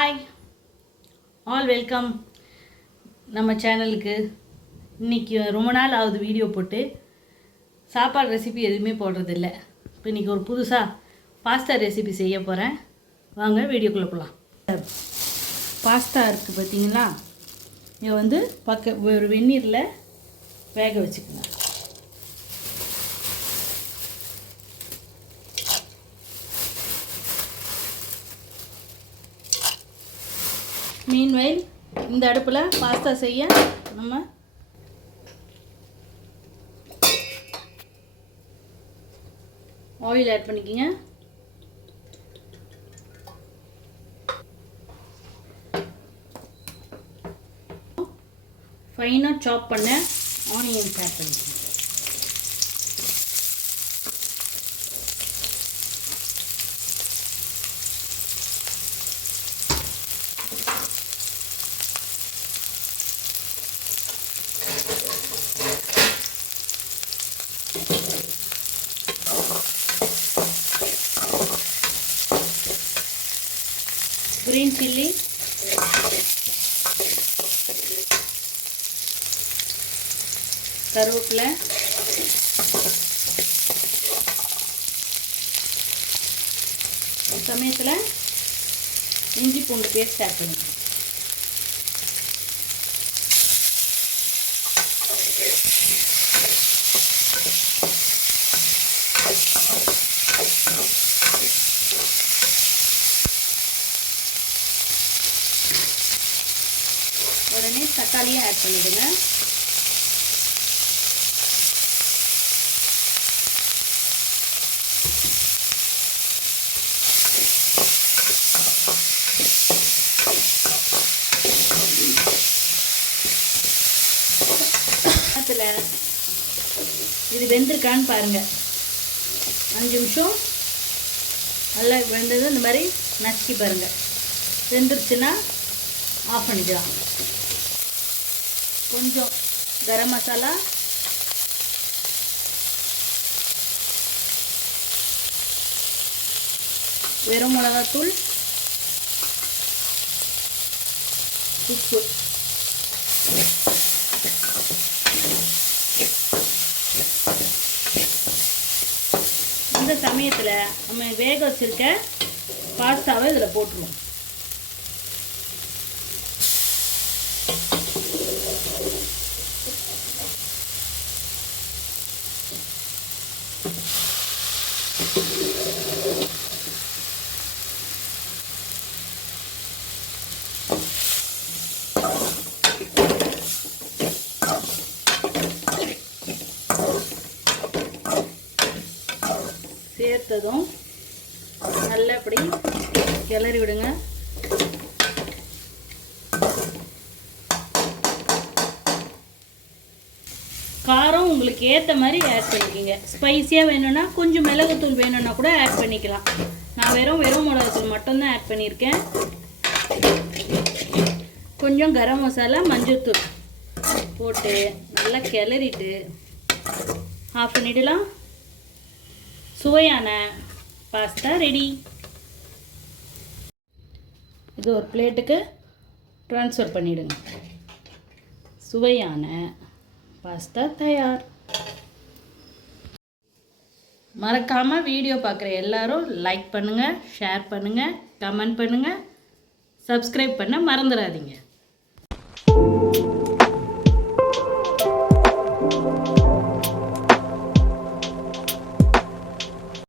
Hi all welcome நம்ம சேனலுக்கு. இன்றைக்கி ரொம்ப நாள் ஆகுது வீடியோ போட்டு. சாப்பாடு ரெசிபி எதுவுமே போடுறதில்ல. இப்போ இன்றைக்கி ஒரு புதுசாக பாஸ்தா ரெசிபி செய்ய போகிறேன். வாங்க வீடியோக்குள்ளே போகலாம். பாஸ்தா இருக்குது பார்த்தீங்களா, இதை ஒரு வெந்நீரில் வேக வச்சுக்கணும். மீன்வைல் இந்த அடுப்பில் பாஸ்தா செய்ய நம்ம ஆயில் ஆட் பண்ணிக்கோங்க. ஃபைனாக சாப் பண்ண ஆனியன்ஸ் ஆட் பண்ணிக்கோங்க. green chilli, கருவேப்பிலை, சமயத்தில் இஞ்சி பூண்டு பேஸ்ட் ஆட் பண்ணிக்கணும். உடனே தக்காளியை ஆட் பண்ணிடுங்க. இது வெந்திருக்கான்னு பாருங்கள். 5 நிமிஷம் நல்லா வெந்தது. இந்த மாதிரி நசுக்கி பாருங்கள். வெந்துருச்சுன்னா ஆஃப் பண்ணிக்கலாம். கொஞ்சம் கரம் மசாலா, வெறும் மிளகாத்தூள், உப்பு. இந்த சமயத்தில் நம்ம வேக வச்சிருக்க பாஸ்தாவை இதில் போட்டுருவோம். சேர்த்ததும் நல்லா இப்படி கிளறி விடுங்க. காரம் உங்களுக்கு ஏற்ற மாதிரி ஆட் பண்ணிக்கோங்க. ஸ்பைஸியாக வேணும்னா கொஞ்சம் மிளகுத்தூள் வேணும்னா கூட ஆட் பண்ணிக்கலாம். நான் வெறும் மிளகுத்தூள் மட்டும்தான் ஆட் பண்ணியிருக்கேன். கொஞ்சம் கரம் மசாலா, மஞ்சள்தூள் போட்டு நல்லா கிளறிட்டு ஆஃப் பண்ணிடலாம். சுவையான பாஸ்தா ரெடி. இது ஒரு பிளேட்டுக்கு ட்ரான்ஸ்ஃபர் பண்ணிவிடுங்க. சுவையான பாஸ்தா தயார். மறக்காமல் வீடியோ பார்க்குற எல்லாரும் லைக் பண்ணுங்கள், ஷேர் பண்ணுங்கள், கமெண்ட் பண்ணுங்கள், சப்ஸ்கிரைப் பண்ண மறந்துடாதீங்க.